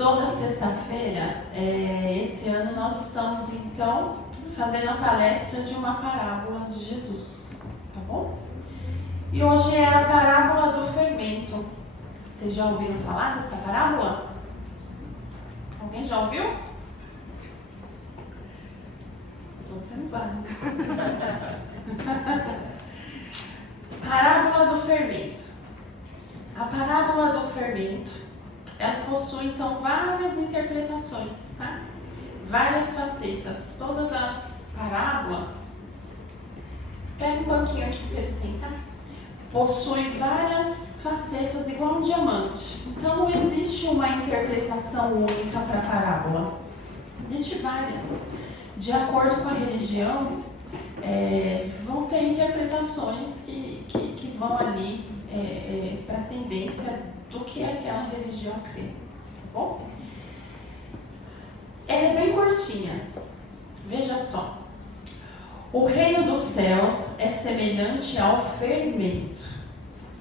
Toda sexta-feira, esse ano, nós estamos então fazendo a palestra de uma parábola de Jesus, tá bom? E hoje é a parábola do fermento. Vocês já ouviram falar dessa parábola? Alguém já ouviu? Você não vai. Parábola do fermento. A parábola do fermento, ela possui então várias interpretações, tá? Várias facetas. Todas as parábolas, pega um banquinho aqui para ele sentar, possui várias facetas igual um diamante. Então não existe uma interpretação única para a parábola. Existem várias. De acordo com a religião, vão ter interpretações que vão ali para a tendência do que aquela religião crê. Tá bom? Ela é bem curtinha. Veja só. O reino dos céus é semelhante ao fermento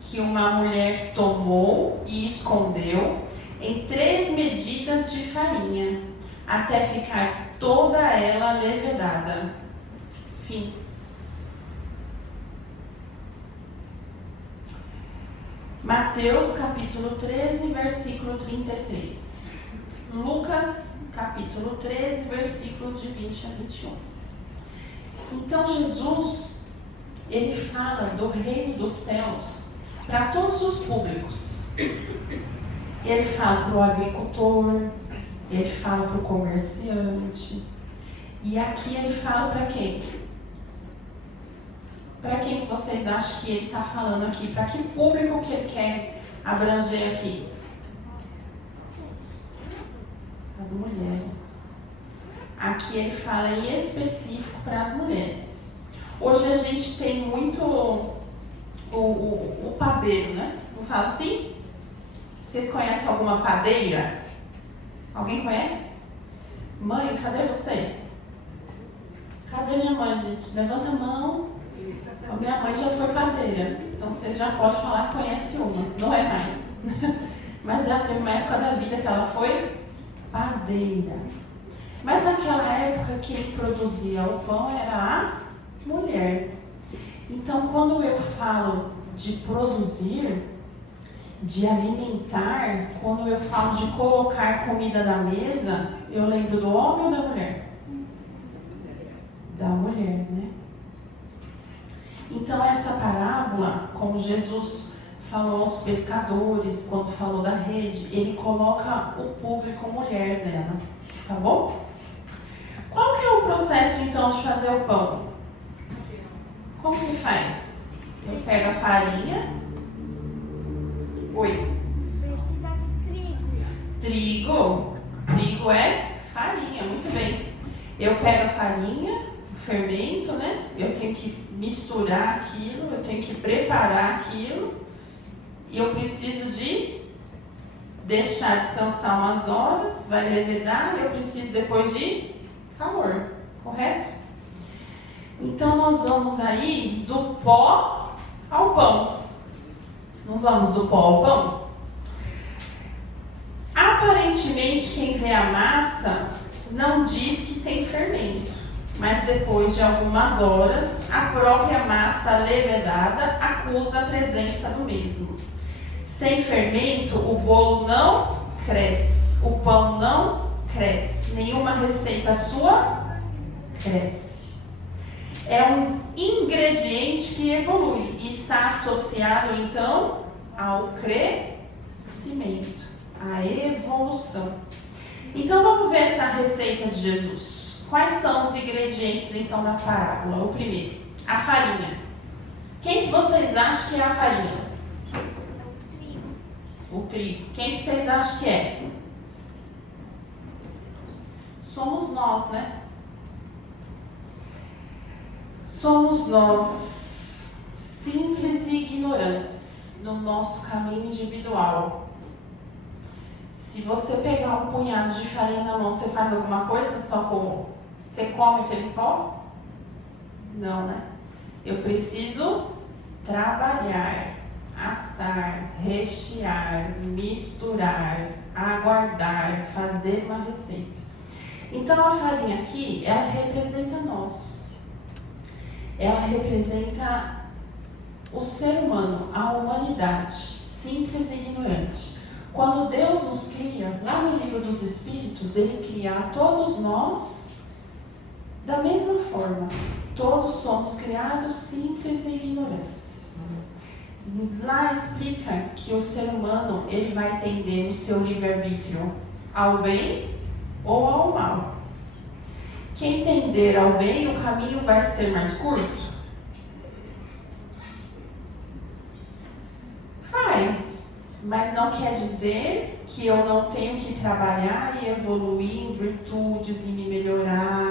que uma mulher tomou e escondeu em 3 medidas de farinha, até ficar toda ela levedada. Fim. Mateus capítulo 13, versículo 33. Lucas capítulo 13, versículos de 20 a 21. Então Jesus, ele fala do reino dos céus para todos os públicos. Ele fala para o agricultor, ele fala para o comerciante. E aqui ele fala para quem? Para quem que vocês acham que ele está falando aqui? Para que público que ele quer abranger aqui? As mulheres. Aqui ele fala em específico para as mulheres. Hoje a gente tem muito o padeiro, né? Não fala assim? Vocês conhecem alguma padeira? Alguém conhece? Mãe, cadê você? Cadê minha mãe, gente? Levanta a mão. A minha mãe já foi padeira. Então você já pode falar que conhece uma. Não é mais. Mas ela teve uma época da vida que ela foi padeira. Mas naquela época quem produzia o pão era a mulher. Então quando eu falo de produzir, de alimentar, quando eu falo de colocar comida na mesa, eu lembro do homem ou da mulher? Da mulher, né? Então essa parábola, como Jesus falou aos pescadores, quando falou da rede, ele coloca o público mulher dela, tá bom? Qual que é o processo então de fazer o pão? Como que faz? Eu pego a farinha. Oi? Precisa de trigo. Trigo? Trigo é farinha, muito bem. Eu pego a farinha, o fermento, né? Eu tenho que misturar aquilo, eu tenho que preparar aquilo. E eu preciso de deixar descansar umas horas, vai levedar, e eu preciso depois de calor, correto? Então nós vamos aí do pó ao pão. Não vamos do pó ao pão? Aparentemente, quem vê a massa não diz que tem fermento, mas depois de algumas horas, a própria massa levedada acusa a presença do mesmo. Sem fermento, o bolo não cresce, o pão não cresce, nenhuma receita sua cresce. É um ingrediente que evolui e está associado, então, ao crescimento, à evolução. Então, vamos ver essa receita de Jesus. Quais são os ingredientes, então, da parábola? O primeiro, a farinha. Quem que vocês acham que é a farinha? O trigo. Quem que vocês acham que é? Somos nós, né? Somos nós, simples e ignorantes, no nosso caminho individual. Se você pegar um punhado de farinha na mão, você faz alguma coisa só com... Você come aquele pó? Não, né? Eu preciso trabalhar, assar, rechear, misturar, a aguardar, fazer uma receita. Então a farinha aqui, ela representa nós. Ela representa o ser humano, a humanidade, simples e ignorante. Quando Deus nos cria, lá no livro dos Espíritos, Ele cria a todos nós da mesma forma. Todos somos criados simples e ignorantes. Lá explica que o ser humano ele vai tender no seu livre-arbítrio ao bem ou ao mal. Quem tender ao bem, o caminho vai ser mais curto? Vai, mas não quer dizer que eu não tenho que trabalhar e evoluir em virtudes, em me melhorar,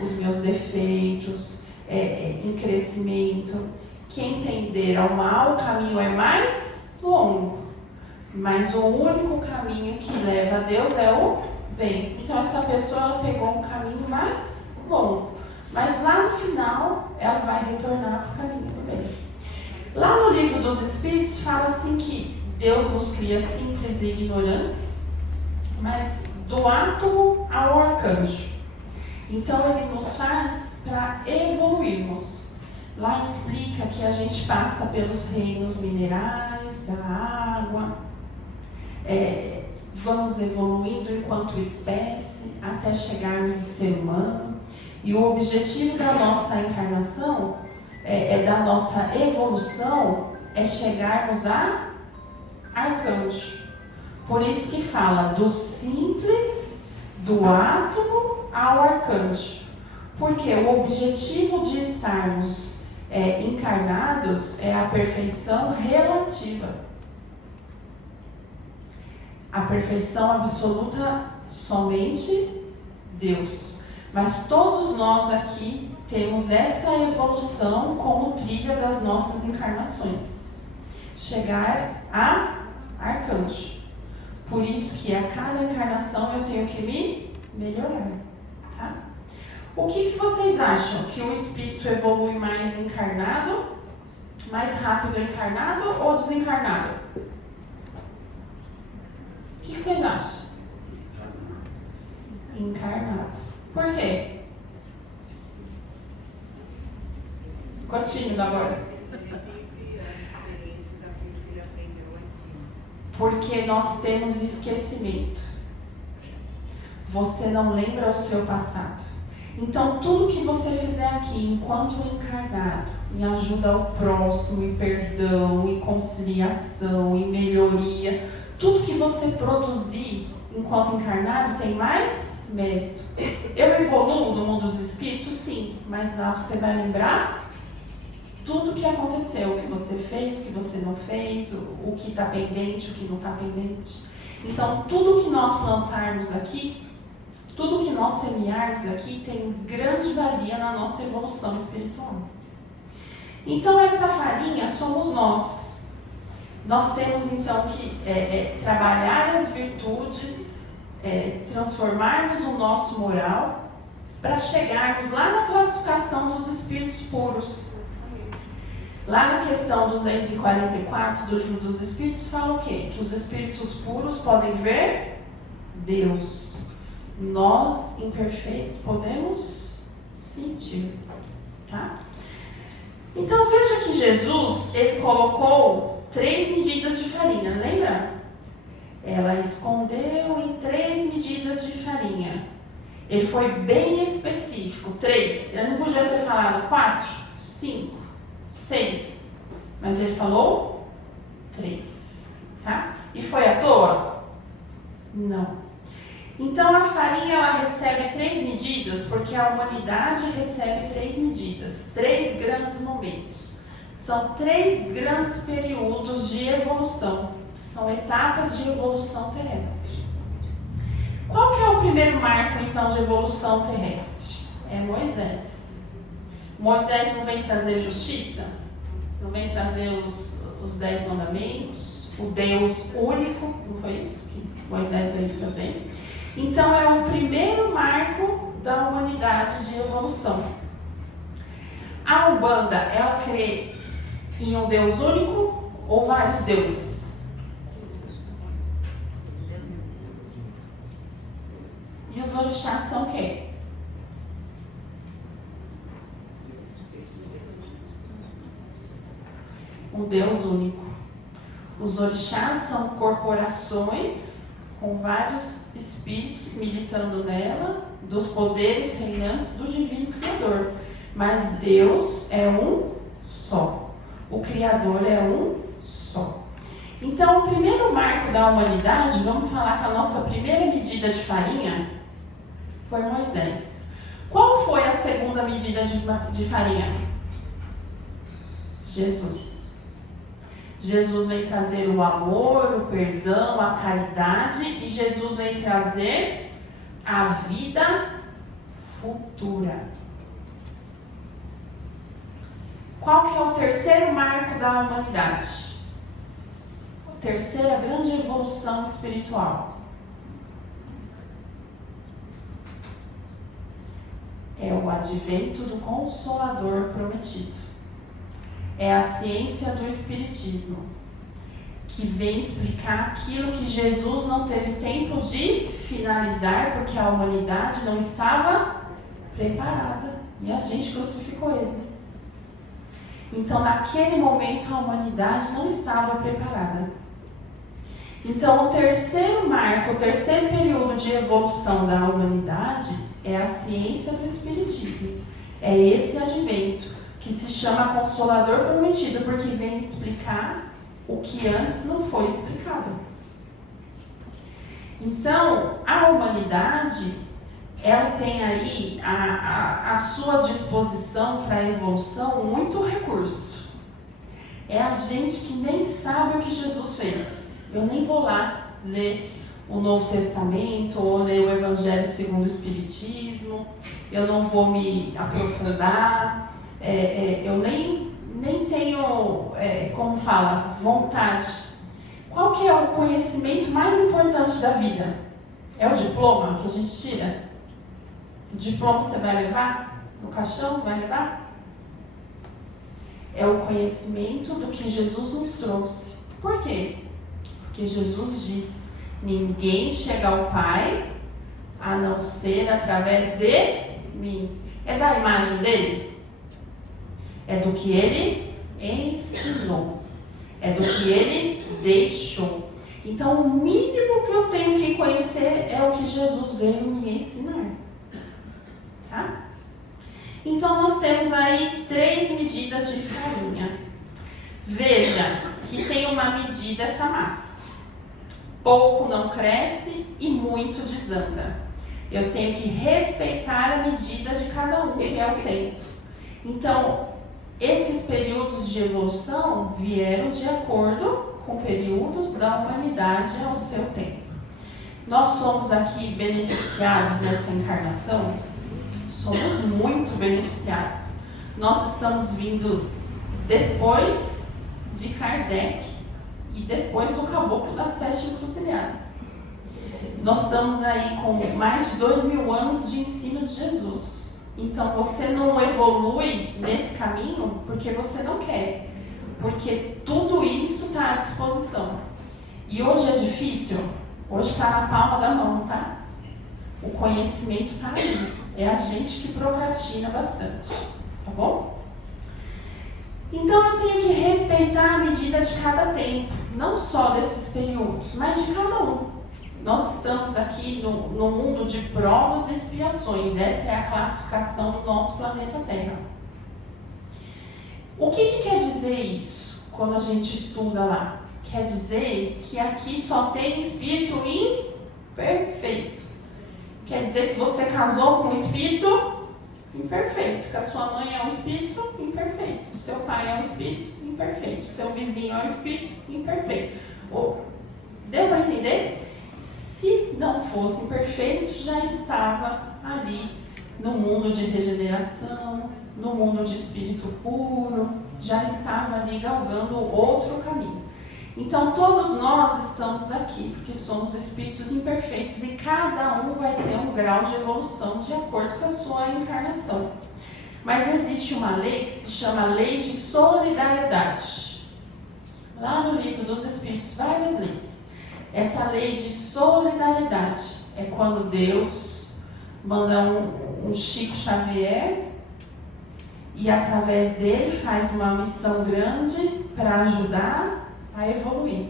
os meus defeitos, em crescimento. Quem tender ao mal, o caminho é mais longo, mas o único caminho que leva a Deus é o bem. Então essa pessoa ela pegou um caminho mais longo, mas lá no final ela vai retornar para o caminho do bem. Lá no livro dos Espíritos fala assim que Deus nos cria simples e ignorantes, mas do átomo ao arcanjo. Então Ele nos faz para evoluirmos. Lá explica que a gente passa pelos reinos minerais, da água, vamos evoluindo enquanto espécie até chegarmos em ser humano. E o objetivo da nossa encarnação, da nossa evolução, é chegarmos a arcanjo. Por isso que fala do simples, do átomo ao arcanjo. Porque o objetivo de estarmos encarnados é a perfeição relativa. A perfeição absoluta somente Deus. Mas todos nós aqui temos essa evolução como trilha das nossas encarnações. Chegar a arcanjo. Por isso que a cada encarnação eu tenho que me melhorar. Tá? O que vocês acham? Que o espírito evolui mais encarnado, mais rápido encarnado ou desencarnado? O que vocês acham? Encarnado. Por quê? Ficou tímido agora. Porque nós temos esquecimento. Você não lembra o seu passado. Então, tudo que você fizer aqui, enquanto encarnado, em ajuda ao próximo, em perdão, em conciliação, em melhoria, tudo que você produzir enquanto encarnado tem mais mérito. Eu evoluo no mundo dos espíritos? Sim, mas lá você vai lembrar tudo o que aconteceu, o que você fez, o que você não fez, o que está pendente, o que não está pendente. Então, tudo que nós plantarmos aqui, tudo que nós semearmos aqui tem grande valia na nossa evolução espiritual. Então, essa farinha somos nós. Nós temos, então, que trabalhar as virtudes, transformarmos o nosso moral, para chegarmos lá na classificação dos espíritos puros. Lá na questão 244 do Livro dos Espíritos fala o quê? Que os espíritos puros podem ver Deus. Nós, imperfeitos, podemos sentir. Tá? Então veja que Jesus, ele colocou 3 medidas de farinha, lembra? Ela escondeu em 3 medidas de farinha. Ele foi bem específico. 3. Ele não podia ter falado 4, 5, 6. Mas ele falou 3. Tá? E foi à toa? Não. Então a farinha ela recebe 3 medidas, porque a humanidade recebe 3 medidas, 3 grandes momentos. São 3 grandes períodos de evolução, são etapas de evolução terrestre. Qual que é o primeiro marco então de evolução terrestre? É Moisés. Moisés não vem trazer justiça, não vem trazer os 10 mandamentos, o Deus único, não foi isso que Moisés veio trazer? Então é o primeiro marco da humanidade de evolução. A Umbanda, ela crê em um Deus único ou vários deuses? orixás são quem? Um Deus único. Os orixás são corporações com vários espíritos militando nela, dos poderes reinantes do Divino Criador. Mas Deus é um só. O Criador é um só. Então, o primeiro marco da humanidade, vamos falar que a nossa primeira medida de farinha foi Moisés. Qual foi a segunda medida de farinha? Jesus. Jesus vem trazer o amor, o perdão, a caridade, e Jesus vem trazer a vida futura. Qual que é o terceiro marco da humanidade? A terceira grande evolução espiritual. É o advento do Consolador prometido. É a ciência do Espiritismo, que vem explicar aquilo que Jesus não teve tempo de finalizar, porque a humanidade não estava preparada e a gente crucificou ele. Então, naquele momento, a humanidade não estava preparada. Então, o terceiro marco, o terceiro período de evolução da humanidade é a ciência do Espiritismo. É esse advento, que se chama Consolador Prometido, porque vem explicar o que antes não foi explicado. Então, a humanidade, ela tem aí à sua disposição para a evolução muito recurso. É a gente que nem sabe o que Jesus fez. Eu nem vou lá ler o Novo Testamento ou ler o Evangelho segundo o Espiritismo. Eu não vou me aprofundar. Eu nem tenho, como fala, vontade. Qual que é o conhecimento mais importante da vida? É o diploma que a gente tira? O diploma você vai levar? No caixão vai levar? É o conhecimento do que Jesus nos trouxe. Por quê? Porque Jesus disse: ninguém chega ao Pai a não ser através de mim. É da imagem dele? É do que ele ensinou. É do que ele deixou. Então, o mínimo que eu tenho que conhecer é o que Jesus veio me ensinar. Tá? Então, nós temos aí 3 medidas de farinha. Veja que tem uma medida essa massa. Pouco não cresce e muito desanda. Eu tenho que respeitar a medida de cada um, que é o tempo. Então, esses períodos de evolução vieram de acordo com períodos da humanidade ao seu tempo. Nós somos aqui beneficiados nessa encarnação, somos muito beneficiados. Nós estamos vindo depois de Kardec e depois do Caboclo das 7 Encruzilhadas. Nós estamos aí com mais de 2000 anos de ensino de Jesus. Então, você não evolui nesse caminho porque você não quer. Porque tudo isso está à disposição. E hoje é difícil? Hoje está na palma da mão, tá? O conhecimento está aí. É a gente que procrastina bastante. Tá bom? Então, eu tenho que respeitar a medida de cada tempo. Não só desses períodos, mas de cada um. Nós estamos aqui no mundo de provas e expiações. Essa é a classificação do nosso planeta Terra. O que quer dizer isso quando a gente estuda lá? Quer dizer que aqui só tem espírito imperfeito. Quer dizer que você casou com um espírito imperfeito, que a sua mãe é um espírito imperfeito, o seu pai é um espírito imperfeito, o seu vizinho é um espírito imperfeito. Deu para entender? Se não fosse imperfeito, já estava ali no mundo de regeneração, no mundo de espírito puro, já estava ali galgando outro caminho. Então, todos nós estamos aqui porque somos espíritos imperfeitos e cada um vai ter um grau de evolução de acordo com a sua encarnação. Mas existe uma lei que se chama Lei de Solidariedade. Lá no Livro dos Espíritos, várias leis. Essa lei de solidariedade é quando Deus manda um Chico Xavier e através dele faz uma missão grande para ajudar a evoluir.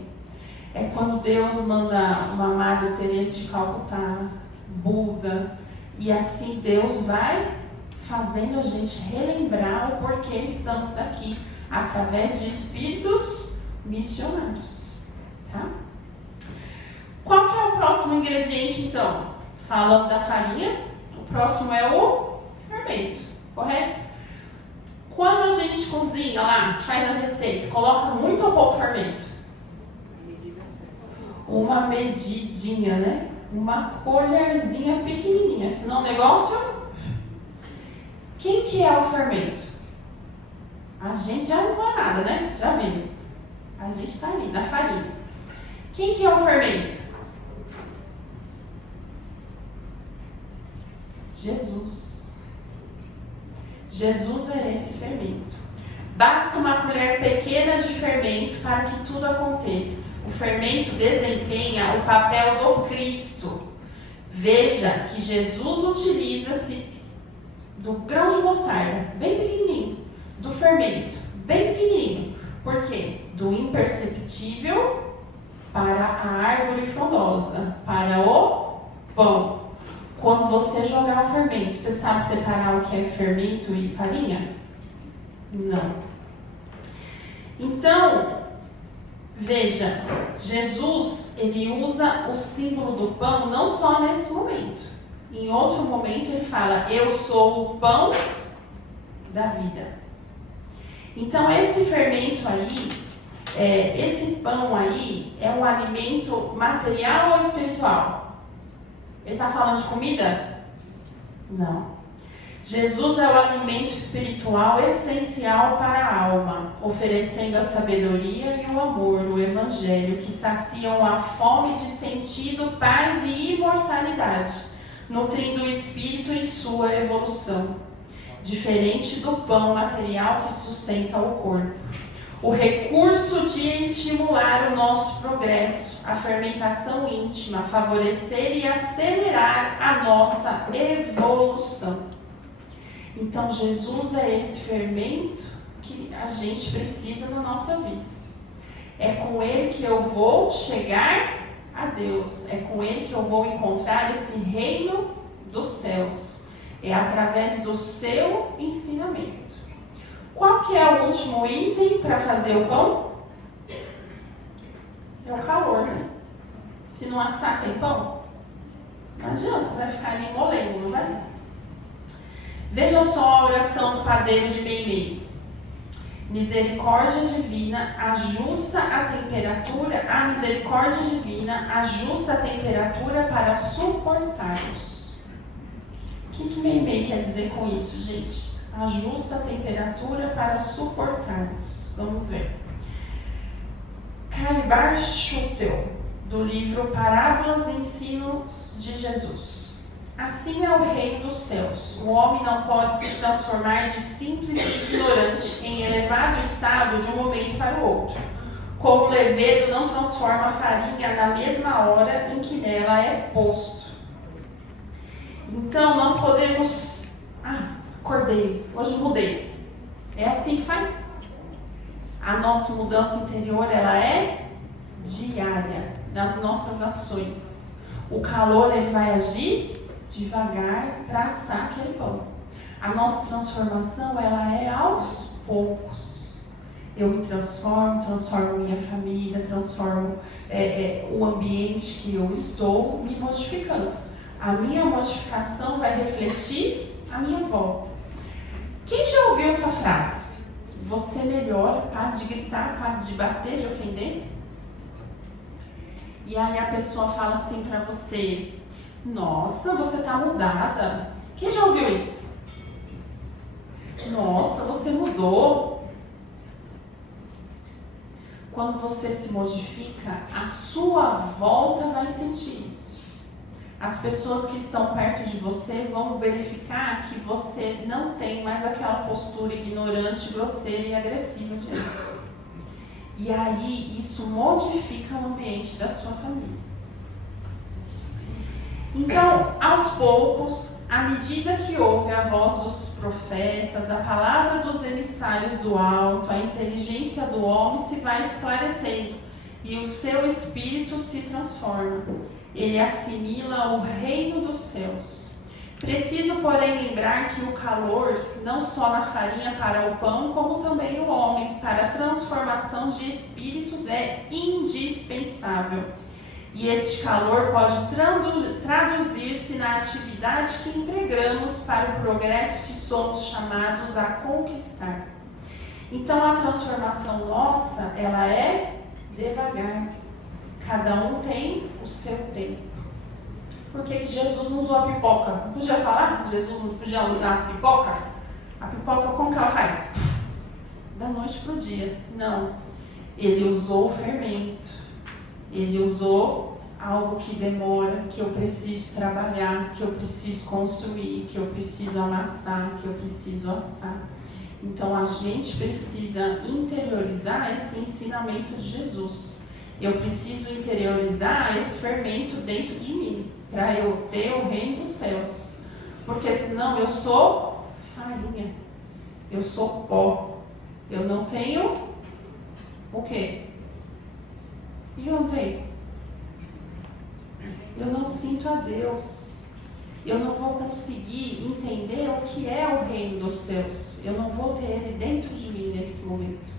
É quando Deus manda uma Madre Teresa de Calcutá, Buda, e assim Deus vai fazendo a gente relembrar o porquê estamos aqui, através de espíritos missionários. Tá? Qual que é o próximo ingrediente, então? Falando da farinha, o próximo é o fermento, correto? Quando a gente cozinha lá, faz a receita, coloca muito ou pouco fermento? Uma medidinha, né? Uma colherzinha pequenininha, senão o negócio... Quem que é o fermento? A gente já não é nada, né? Já viu? A gente está ali, na farinha. Quem que é o fermento? Jesus. Jesus é esse fermento. Basta uma colher pequena de fermento para que tudo aconteça. O fermento desempenha o papel do Cristo. Veja que Jesus utiliza-se do grão de mostarda, bem pequenininho, do fermento, bem pequenininho. Por quê? Do imperceptível para a árvore frondosa, para o pão. Quando você jogar o fermento, você sabe separar o que é fermento e farinha? Não. Então, veja, Jesus, ele usa o símbolo do pão não só nesse momento. Em outro momento ele fala, eu sou o pão da vida. Então esse fermento aí, esse pão aí, é um alimento material ou espiritual? Ele está falando de comida? Não. Jesus é o alimento espiritual essencial para a alma, oferecendo a sabedoria e o amor, o evangelho, que saciam a fome de sentido, paz e imortalidade, nutrindo o espírito em sua evolução, diferente do pão material que sustenta o corpo. O recurso de estimular o nosso progresso, a fermentação íntima, favorecer e acelerar a nossa evolução. Então, Jesus é esse fermento que a gente precisa na nossa vida. É com ele que eu vou chegar a Deus. É com ele que eu vou encontrar esse reino dos céus. É através do seu ensinamento. Qual que é o último item para fazer o pão? É o calor, né? Se não assar, tem pão? Não adianta, vai ficar ali molengo, não vai? Veja só a oração do padeiro de Meimei. Misericórdia divina, ajusta a temperatura. A misericórdia divina ajusta a temperatura para suportarmos. O que Meimei quer dizer com isso, gente? Ajusta a temperatura para suportarmos. Vamos ver. Caibar Schutel, do livro Parábolas e Ensinos de Jesus. Assim é o reino dos céus. O homem não pode se transformar de simples e ignorante em elevado e sábio de um momento para o outro. Como o levedo não transforma a farinha na mesma hora em que nela é posto. Então nós podemos... acordei, hoje mudei. É assim que faz. A nossa mudança interior, ela é diária, nas nossas ações. O calor, ele vai agir devagar para assar aquele pão. A nossa transformação, ela é aos poucos. Eu me transformo minha família, transformo o ambiente que eu estou me modificando. A minha modificação vai refletir a minha volta. Quem já ouviu essa frase? Você melhora, para de gritar, para de bater, de ofender. E aí a pessoa fala assim para você: nossa, você tá mudada. Quem já ouviu isso? Nossa, você mudou. Quando você se modifica, a sua volta vai sentir isso. As pessoas que estão perto de você vão verificar que você não tem mais aquela postura ignorante, grosseira e agressiva de antes. E aí, isso modifica o ambiente da sua família. Então, aos poucos, à medida que ouve a voz dos profetas, a palavra dos emissários do alto, a inteligência do homem se vai esclarecendo e o seu espírito se transforma. Ele assimila o reino dos céus. Preciso, porém, lembrar que o calor, não só na farinha para o pão, como também no homem, para a transformação de espíritos, é indispensável. E este calor pode traduzir-se na atividade que empregamos para o progresso que somos chamados a conquistar. Então, a transformação nossa, ela é devagar. Cada um tem o seu tempo. Por que Jesus não usou a pipoca? Não podia falar que Jesus não podia usar a pipoca? A pipoca, como que ela faz? Da noite para o dia. Não. Ele usou o fermento. Ele usou algo que demora, que eu preciso trabalhar, que eu preciso construir, que eu preciso amassar, que eu preciso assar. Então, a gente precisa interiorizar esse ensinamento de Jesus. Eu preciso interiorizar esse fermento dentro de mim, para eu ter o reino dos céus. Porque senão eu sou farinha, eu sou pó, eu não tenho o quê? E eu não tenho? Eu não sinto a Deus. Eu não vou conseguir entender o que é o reino dos céus. Eu não vou ter ele dentro de mim nesse momento.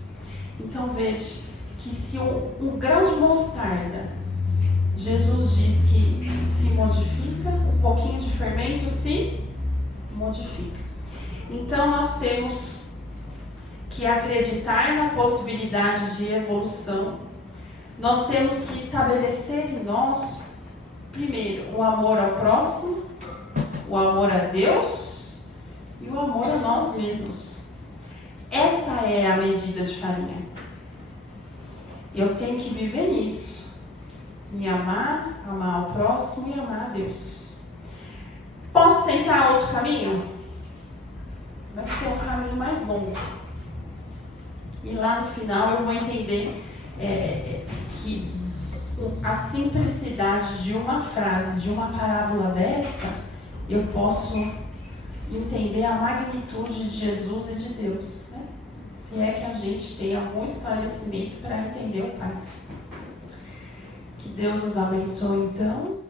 Então veja que se um grão de mostarda, Jesus diz que se modifica, um pouquinho de fermento se modifica. Então nós temos que acreditar na possibilidade de evolução. Nós temos que estabelecer em nós, primeiro, o amor ao próximo, o amor a Deus e o amor a nós mesmos. Essa é a medida de farinha. Eu tenho que viver nisso. Me amar, amar ao próximo e amar a Deus. Posso tentar outro caminho? Vai ser um caminho mais longo. E lá no final eu vou entender que a simplicidade de uma frase, de uma parábola dessa, eu posso entender a magnitude de Jesus e de Deus, né? Se é que a gente tem algum esclarecimento para entender o Pai. Que Deus os abençoe, então.